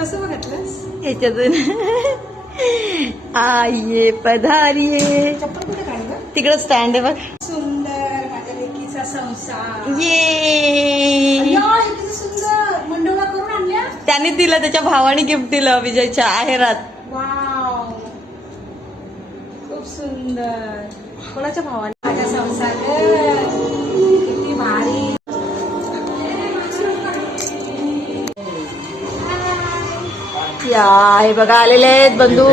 कसं बघितलंस याच्यातून. आये पधारिये. चप्पल कुठे काढलं तिकडं स्टँड आहे बघ. सुंदर माझ्या लेकीचा संसार. ये. अय्या, किती सुंदर. मंडोळा करून आणल्या? त्याने दिलं त्याच्या भावाने गिफ्ट दिलं विजयच्या आहेरात. वाव. खूप सुंदर. कोणाच्या भावाने? माझा संसार. ग. हे बघा आलेले आहेत बंधू.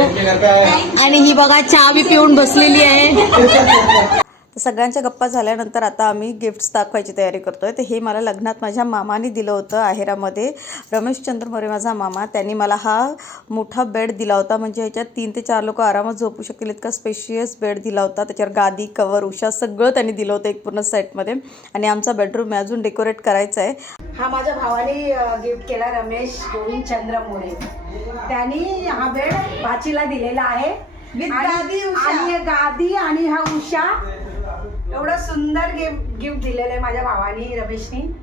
आणि ही बघा चहा बी पिऊन बसलेली आहे. तर सगळ्यांच्या गप्पा झाल्यानंतर आता आम्ही गिफ्ट्स दाखवायची तयारी करतोय. तर हे मला लग्नात माझ्या मामाने दिलं होतं आहेरामध्ये. रमेशचंद्र मोरे माझा मामा. त्यांनी मला हा मोठा बेड दिला होता. म्हणजे ह्याच्यात तीन ते चार लोक आरामात झोपू शकतील इतका स्पेशियस बेड दिला होता. त्याच्यावर गादी कवर उषा सगळं त्यांनी दिलं होतं एक पूर्ण सेटमध्ये आणि आमचा बेडरूम आहे अजून डेकोरेट करायचा आहे. हा माझ्या भावाने गिफ्ट केला रमेश गोविंद चंद्र मोरे. त्यांनी हा बेड बाचीला दिलेला आहे. आणि हे गादी आणि हा उषा एवढं सुंदर गिफ्ट गिफ्ट दिलेलं आहे माझ्या भावानी रमेशनी.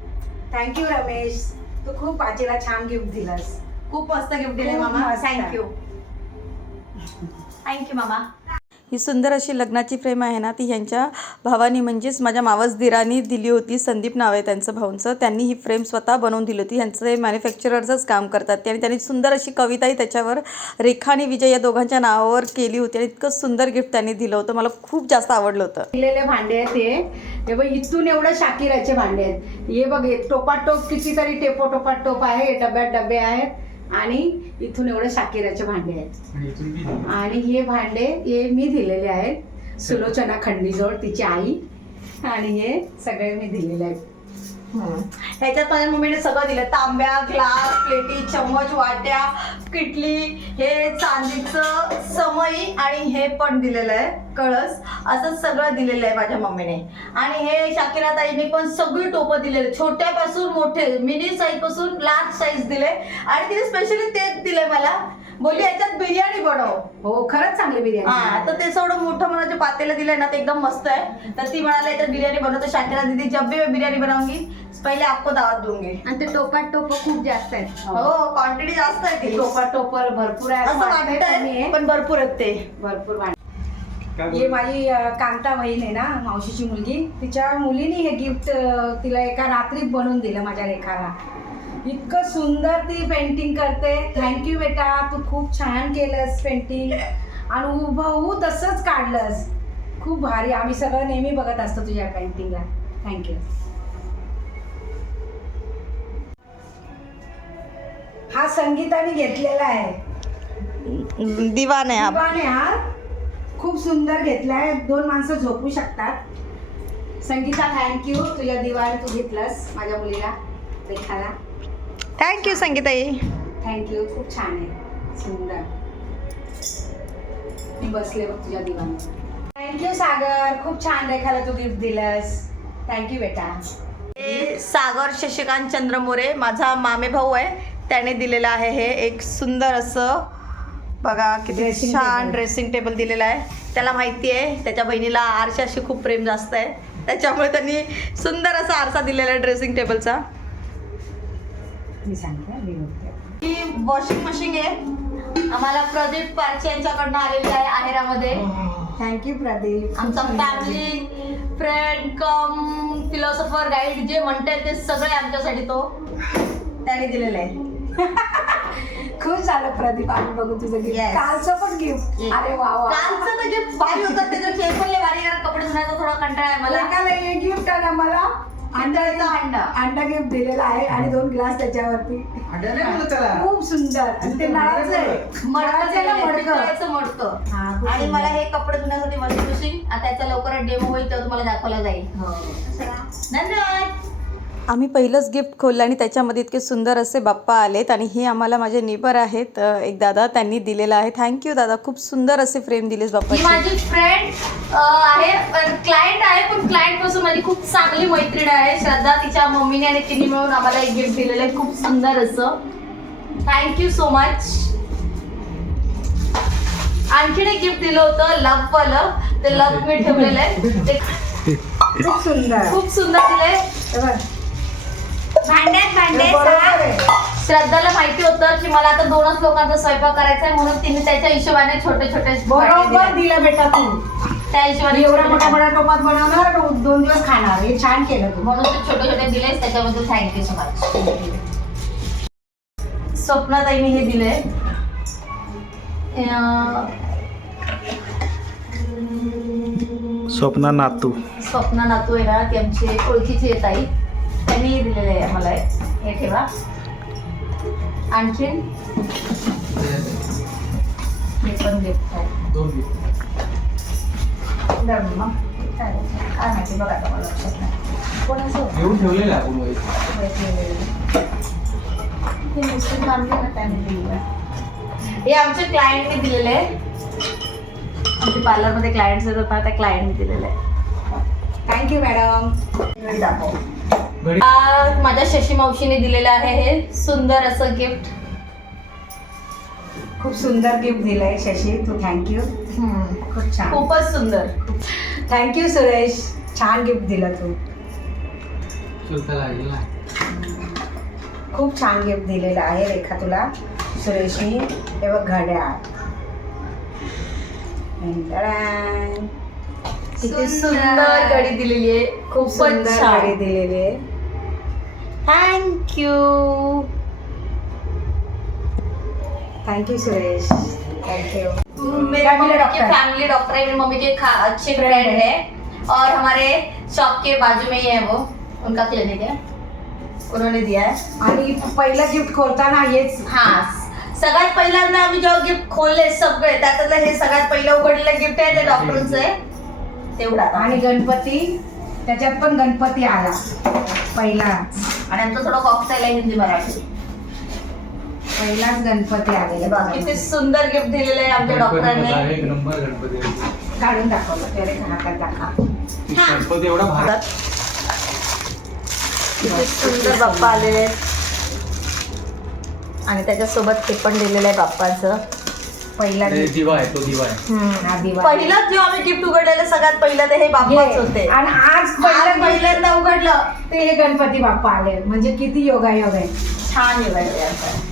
थँक्यू रमेश. तू खूप बाचीला छान गिफ्ट दिलंस. खूप मस्त गिफ्ट दिलंय मामा. You. थँक्यू मामा. ही सुंदर अशी लग्नाची फ्रेम आहे ना ती ह्यांच्या भावानी म्हणजेच माझ्या मावस दिरानी दिली होती संदीप नाव आहे त्यांचं भाऊंचं. त्यांनी ही फ्रेम स्वतः बनवून दिली होती. ह्यांचं हे काम करतात. ते आणि त्यांनी सुंदर अशी कविताही त्याच्यावर रेखा आणि विजय या दोघांच्या नावावर केली होती आणि इतकं सुंदर गिफ्ट त्यांनी दिलं होतं. मला खूप जास्त आवडलं होतं. दिलेले भांडे आहेत हे. हे बघ इथून एवढं शाकिराचे भांडे आहेत. हे बघ टोपाटोप कितीतरी टेपो टोपाटोप आहे. डब्यात डबे आहेत. आणि इथून एवढं शाकिराचे भांडे आहेत. आणि हे भांडे हे मी दिलेले आहेत. सुलोचना खंडीजोड तिची आई. आणि हे सगळे मी दिलेले आहेत. ह्याच्यात माझ्या मम्मीने सगळं दिलं. तांब्या ग्लास प्लेटी चम्मच वाट्या किटली हे चांदीचं समई आणि हे पण दिलेलं आहे कळस. असं सगळं दिलेलं आहे माझ्या मम्मीने. आणि हे शाकिरा ताईने पण सगळी टोपं दिलेले छोट्यापासून मोठे मिनी साईजपासून लार्ज साईज दिले. आणि तिने स्पेशली तेच दिले मला. बोलली याच्यात बिर्याणी बनव. हो खरंच चांगली हा बिर्याणी तर ते एवढं मोठं मला जे पातेलं दिलंय ना ते एकदम मस्त आहे. तर ती म्हणाले याच्यात बिर्याणी बनवतो शाकिरा दीदी जब भी बिर्याणी बनाऊंगी पहिले आपको दावत दूंगी. आणि ते टोपात टोप खूप जास्त आहेत. हो क्वांटिटी जास्त आहे ती. टोपर टोपर भरपूर आहे असं पण भरपूर आहेत ते. भरपूर हे माझी कांता बहीण आहे ना मावशीची मुलगी. तिच्या मुलीने हे गिफ्ट तिला एका रात्रीत बनवून दिलं माझ्या रेखाला. इतकं सुंदर ती पेंटिंग करते. थँक्यू बेटा तू खूप छान केलंस पेंटिंग आणि हुबहू तसंच काढलंस. खूप भारी. आम्ही सगळं नेहमी बघत असतो तुझ्या पेंटिंगला थँक्यू हा संगीताने घेतलेला आहे. दिवाण आहे हा. दिवाण आहे हा खूप सुंदर घेतलाय दोन माणसं झोपू शकतात. संगीता थँक्यू तुझ्या दिवाण तू घेतलंस माझ्या मुलीला रेखाला. थँक्यू संगीताई. थँक्यू खूप छान आहे. सुंदर. मी बसले बघ तुझ्या दिवाण थँक्यू सागर. खूप छान रेखाला तू गिफ्ट दिलंस. थँक्यू बेटा. हे सागर शशिकांत चंद्र मोरे माझा मामे भाऊ आहे. त्याने दिलेलं आहे हे एक सुंदर असं बघा किती छान. ड्रेसिंग टेबल दिलेलं आहे. त्याला माहिती आहे त्याच्या बहिणीला आरशाशी खूप प्रेम जास्त आहे. त्याच्यामुळे त्यांनी सुंदर असा आरसा दिलेला आहे ड्रेसिंग टेबलचा. ही वॉशिंग मशीन आहे. आम्हाला प्रदीप पारचे यांच्याकडनं आलेली आहे आहेरामध्ये. Thank you Pradeep. आमचा family friend cum philosopher guide जे म्हणते ते सगळे आमच्यासाठी तो. त्याने दिलेलं आहे. खूप झालं प्रदीप आम्ही बघू तुझं गिफ्ट Yes. कालचं पण गिफ्ट अरे वा वा. कालचं तर जे भारी होतं त्याचं लय भारी कारण कपडे धुण्याचा थोडा कंटाळा आहे मला. एकाला एक गिफ्ट आला मला. अंड्याचा अंडा. अंडा गिफ्ट दिलेला आहे आणि दोन ग्लास त्याच्यावरती. खूप सुंदर. आणि ते नळाचं आहे. आहे ना. मडकं हा, खूप आणि सुंदर. मला हे कपडे धुण्यासाठी वॉशिंग मशीन आता त्याचा लवकरच डेमो होईल तेव्हा तुम्हाला दाखवला जाईल. हो. धन्यवाद. आम्ही पहिलंच गिफ्ट खोललं आणि त्याच्यामध्ये इतके सुंदर असे बाप्पा आलेत आणि हे आम्हाला माझे नेबर आहेत. एक दादा त्यांनी दिलेलं आहे. थँक्यू दादा. खूप सुंदर असे फ्रेम दिलेस ही बाप्पाची माझी फ्रेंड आहे. क्लायंट आहे पण क्लायंटपासून माझी खूप चांगली मैत्रीण आहे. श्रद्धा तिच्या मम्मीने आणि तिने मिळून आम्हाला एक गिफ्ट दिलेलं आहे. खूप सुंदर असं. थँक्यू सो मच आणखीन एक गिफ्ट दिलं होतं लव वालं ते लव मी ठेवलेलं आहे. ते खूप सुंदर. खूप सुंदर दिलंय. भांड्यात. श्रद्धाला माहिती होतं की मला आता दोनच लोकांचा स्वयंपाक करायचा आहे म्हणून तिने त्याच्या हिशोबाने छोटे छोटे बरोबर दिले. बेटा तू. त्या हिशोबाने एवढा मोठा मोठा टोपात बनवणार दोन दिवस खाणार. हे छान केलं तू. म्हणून ते छोटे छोटे दिलेस त्याच्याबद्दल थँक्यू सो मच स्वप्नाताईने हे दिलंय स्वप्ना नातू स्वप्ना नातू आहे ना ती आमची ओळखीची येत आई त्यांनी हे दिलेलं आहे मला. हे ठेवा. आणखीन? हे पण गिफ्ट आहे. धर मग. काय काय माहिती बघा आता मला लक्षात नाही. कोणाचं? घेऊन ठेवलेलं आपण हे मिस्टर बांधले ना त्याने दिलेलं आहे. हे आमच्या क्लायंटने दिलेले आहे. आमच्या पार्लरमध्ये क्लायंट्स येतात ना त्या क्लायंटने दिलेलं आहे. थँक्यू मॅडम दाखव. माझ्या शशी मावशीने दिलेलं आहे हे सुंदर असं गिफ्ट खूप सुंदर गिफ्ट दिलंय शशी तू थँक्यू खूप छान. खूपच सुंदर. Thank you Suresh. छान गिफ्ट दिलं तू. खूप छान गिफ्ट दिलेलं आहे रेखा तुला सुरेशनी हे बघ घड्याळ. किती सुंदर. घडी दिलेली आहे. खूप खूपच सुंदर घडी दिलेली आहे. Thank you thank you Suresh thank you मेरा Family मम्मी के doctor. फैमिली डॉक्टर है मेरी मम्मी के खा- अच्छे फ्रेंड है. और हमारे शॉप के बाजू में ही है वो उनका क्लिनिक है। उन्होंने दिया है। आणि पहिलं गिफ्ट खोलताना हेच. हा सगळ्यात पहिल्यांदा आम्ही जेव्हा गिफ्ट खोलले सगळे त्यातलं हे सगळ्यात पहिलं उघडलेलं गिफ्ट आहे ते डॉक्टरचं आहे. तेवढा आणि गणपती त्याच्यात पण गणपती आला. पहिला. आणि आमचं थोडं कॉकटेल आहे हिंदी मराठी. पहिलाच गणपती आलेला किती सुंदर गिफ्ट दिलेलं आहे आमच्या डॉक्टरांनी एक नंबर गणपती काढून दाखवलं त्याने हातात दाखव. गणपती एवढा भारी. किती सुंदर बाप्पा आलेले आहेत. आणि त्याच्यासोबत हे पण दिलेलं आहे बाप्पाचं. पहिला gift. दिवा आहे तो दिवा आहे. हा दिवा पहिलं जेव्हा आम्ही गिफ्ट उघडलेलं सगळ्यात पहिलं ते हे बाप्पाच होते. हे. आणि आज आज पहिलं पहिल्यांदा उघडलं. ते हे गणपती बाप्पा आले. म्हणजे किती योगायोग आहे. छान आहे बाई असं.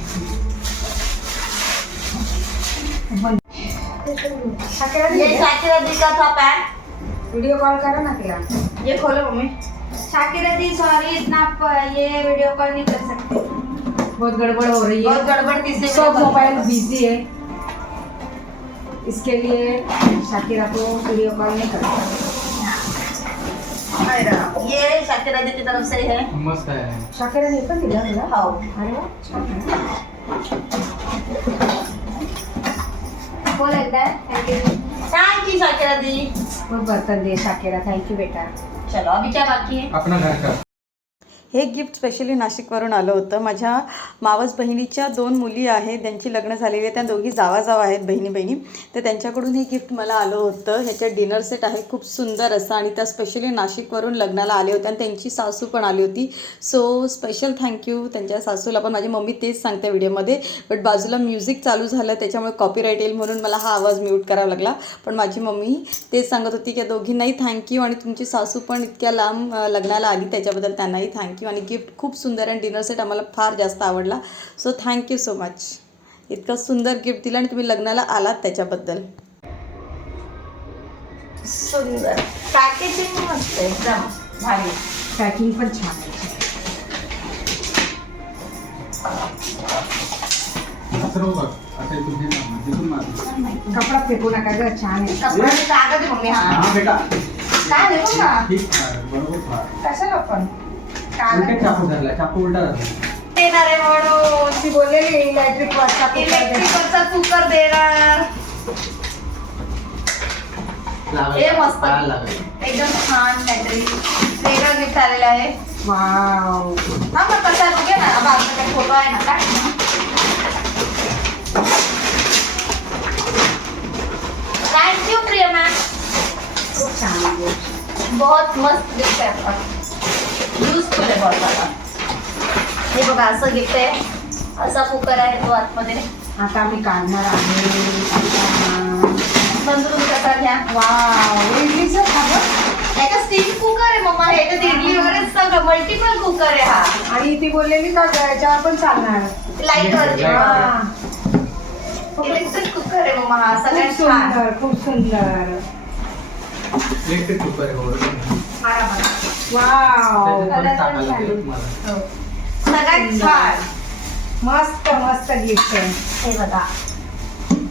साखरेला ये दिली? शाकिरा दी का था पैक व्हिडिओ कॉल करा ना तिला. ये खोलो मम्मी. शाकिरा दी सॉरी इतना प- ये वीडियो कॉल नहीं कर सकते बहुत गड़बड़ हो रही बहुत है गड़बड़ तीसरे सब वीडियो मोबाइल कॉल बिजी है. इसके लिए शाकिरा को वीडियो कॉल नहीं कर। सकते ये शाकिरा दी की तरफ़ से है। मस्त आहे शाकिरा ने पण दिला तुला हो। अरे वा. बोल एकदा thank you thank you Shakira दी बहुत बर्तन दे शाकिरा थँक्यू बेटा। चलो अभी क्या बाकी है? अपना घर का। हे गिफ्ट स्पेशली नाशिकवरून आलं होतं. माझ्या मावस बहिणीच्या दोन मुली आहेत. त्यांची लग्न झालेली आहे. त्या दोघी जावा जावा आहेत बहिणी बहिणी तर त्यांच्याकडून हे गिफ्ट मला आलं होतं. ह्याच्यात डिनर सेट आहे. खूप सुंदर असं आणि त्या स्पेशली नाशिकवरून लग्नाला आले होते आणि त्यांची सासू पण आली होती. सो स्पेशल थँक्यू त्यांच्या सासूला. पण माझी मम्मी तेच सांगते व्हिडिओमध्ये. बट बाजूला म्युझिक चालू झालं. त्याच्यामुळे कॉपीराईट येईल म्हणून मला हा आवाज म्यूट करावा लागला. पण माझी मम्मी तेच सांगत होती की दोघींनाही थँक्यू आणि तुमची सासू पण इतक्या लांब लग्नाला आली. त्याच्याबद्दल त्यांनाही थँक्यू आणि गिफ्ट खूप सुंदर आणि डिनर सेट आम्हाला फार जास्त आवडला. सो थँक्यू सो मच इतकं सुंदर गिफ्ट दिलं आणि तुम्ही लग्नाला आलात त्याच्याबद्दल. सुंदर. पॅकेजिंग मस्त आहे, एकदम भारी. पॅकिंग पण छान. कपडा फेकू नका ग छान आहे. कागद मम्मी. हा. हा बेटा. काय आहे बघ ना ठीक आहे, बरोबर. फार. कशाला पण? उलटे चाकू धरला चाकू उलटा धरला. देणार आहे म्हणून ती बोललेली इलेक्ट्रिक वरचा इलेक्ट्रिकलचा कुकर देणार. हे मस्त. पायाला. एकदम छान काहीतरी. वेगळं गिफ्ट आलेलं आहे. वाव. हा कसं आहे? ना. बाजूला काही फोटो आहे ना काय? थँक्यू प्रिया मॅम खूप छान आहे. बहुत मस्त गिफ्ट आहे आपला. यूजफुल आहे बहुत सारा हे बघा असं गिफ्ट आहे असा कुकर आहे तो आतमध्ये. आता मी काढणार आहे बंदरून कसा घ्या. वाव इडलीचं खावं याचा स्टील कुकर आहे मम्मा. ह्याच्यात इडली वगैरे सगळं मल्टिपल कुकर आहे हा. आणि ती बोललेली का याच्यावर पण चालणार. लाइट वरती हा. इलेक्ट्रिक कुकर आहे मम्मा. हा खूप सगळ्यात छान. सुंदर खूप सुंदर. इलेक्ट्रिक कुकर आहे हो. वाव. त्याच्यात तुम्हाला. सगळ्यात छान. मस्त मस्त गिफ्ट आहे. हे बघा.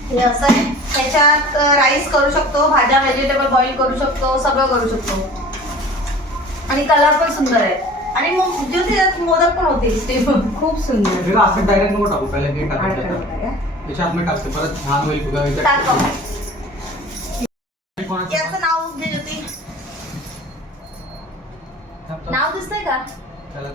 हे असं आहे. त्याच्यात राईस करू शकतो भाज्या व्हेजिटेबल बॉईल करू शकतो सगळं करू शकतो. आणि कलर पण सुंदर आहे. आणि मग ज्योती त्यात मोदक पण होतील. ते खूप सुंदर. असं डायरेक्ट नको टाकू. पहिला हे टाकायचं त्याच्यात. त्याच्यात टाकते. परत छान होईल. टाक याचं नाव घे ज्योती थांब, थांब. नाव दिसतंय का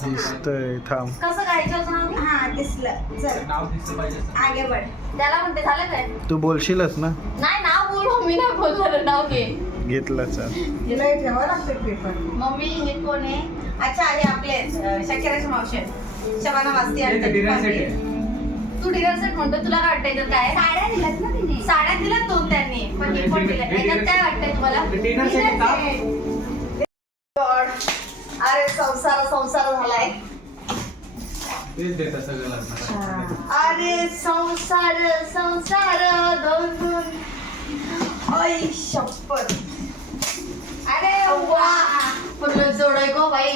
त्याला थांब. कसं काय ह्याच्यावरचं नाव घे. हा दिसलं चल नाव दिसलं पाहिजे असं. आगे बढ़ त्याला म्हणते झालं काय तू बोलशीलच ना नाही नाव बोल मी नाही बोलणार नाव घे घेतलं चल हिला हे ठेवावं लागतं पेपर मम्मी हे कोण आहे अच्छा हे आपले शकीराचे मावशी आहेत. शबाना वाजती हे तर dinner set आहे. तू डिनर सेट म्हणतो तुला काय वाटतंय याच्यात काय? साड्या दिल्यात ना तिने साड्या दिल्यात दोन त्यांनी पण हे पण दिलं याच्यात काय. वाटतंय तुम्हाला हे आहे का? संसार झालाय तेच देतात सगळं लग्नात. अरे संसार संसार दोन आई शपथ अरे वा. म्हटलं जोडाय गो बाई?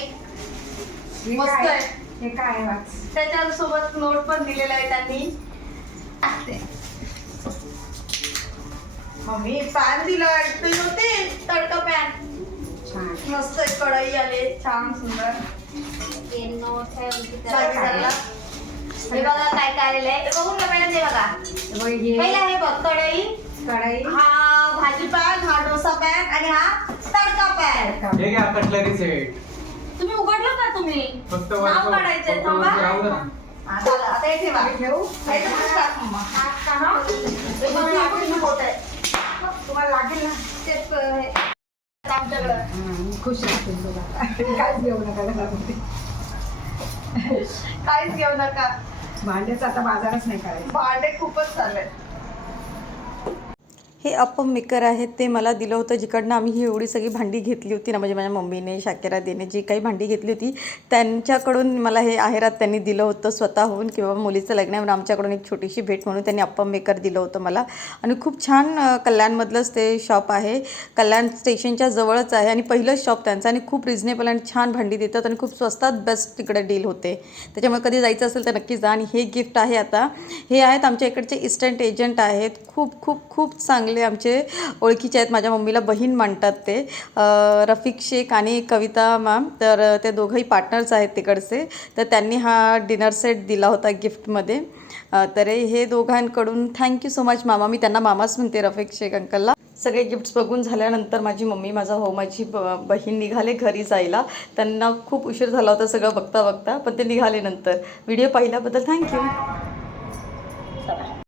हे मस्त काय? आहे. हे काय वाच? त्याच्या सोबत नोट पण दिलेला आहे त्यांनी. मम्मी पॅन दिला. ते होते तडका पॅन छान. मस्त आहे, कढई आले. छान सुंदर. है उनकी चालेल, तरफ चालेल. बघा काय काय आलेलं आहे बघून ते बघा हे बघ, हे पहिला हे बघ कढई कढई हा भाजी पॅन हा डोसा पॅन आणि हा तडका पॅन हे घ्या कटलरी सेट तुम्ही उघडलं का तुम्ही फक्त नाव फक्त थांबा. हा. आता हे ठेवा घेऊ. तुम्हाला लागेल ना ते प- हे. आमच्याकडं हं, खुश असतील तुला काहीच घेऊ नका घरामध्ये. काहीच घेऊ नका. भांड्याचं आता बाजारच नाही करायचं. भांडे खूपच चालले. हे अप्पम मेकर आहेत ते मला दिलं होतं. जिकडनं आम्ही ही एवढी सगळी भांडी घेतली होती ना म्हणजे माझ्या मम्मीने शाकेरा देणे जी काही भांडी घेतली होती त्यांच्याकडून मला हे आहेरात त्यांनी दिलं होतं स्वतःहून किंवा मुलीचं लग्न आहे म्हणून आमच्याकडून एक छोटीशी भेट म्हणून त्यांनी अप्पम मेकर दिलं होतं मला. आणि खूप छान कल्याणमधलंच ते शॉप आहे. कल्याण स्टेशनच्या जवळच आहे आणि पहिलंच शॉप त्यांचं आणि खूप रिझनेबल आणि छान भांडी देतात आणि खूप स्वस्तात बेस्ट तिकडे डील होते. त्याच्यामुळे कधी जायचं असेल तर नक्की जा. आणि हे गिफ्ट आहे आता. हे आहेत आमच्या इकडचे इस्टंट एजंट आहेत. खूप खूप खूप चांगले आमचे ओळखीचे आहेत. माझ्या मम्मीला बहीण मानतात ते. रफिक शेख आणि कविता मॅम तर ते दोघंही पार्टनर्स आहेत तिकडचे. तर त्यांनी हा डिनर सेट दिला होता गिफ्टमध्ये तर हे दोघांकडून थँक्यू सो मच मामा. मी त्यांना मामाच म्हणते रफिक शेख अंकलला सगळे गिफ्ट्स बघून झाल्यानंतर माझी मम्मी माझा हो माझी ब- बहीण निघाले घरी जायला. त्यांना खूप उशीर झाला होता सगळं बघता बघता पण ते निघाले नंतर. व्हिडिओ पाहिल्याबद्दल थँक्यू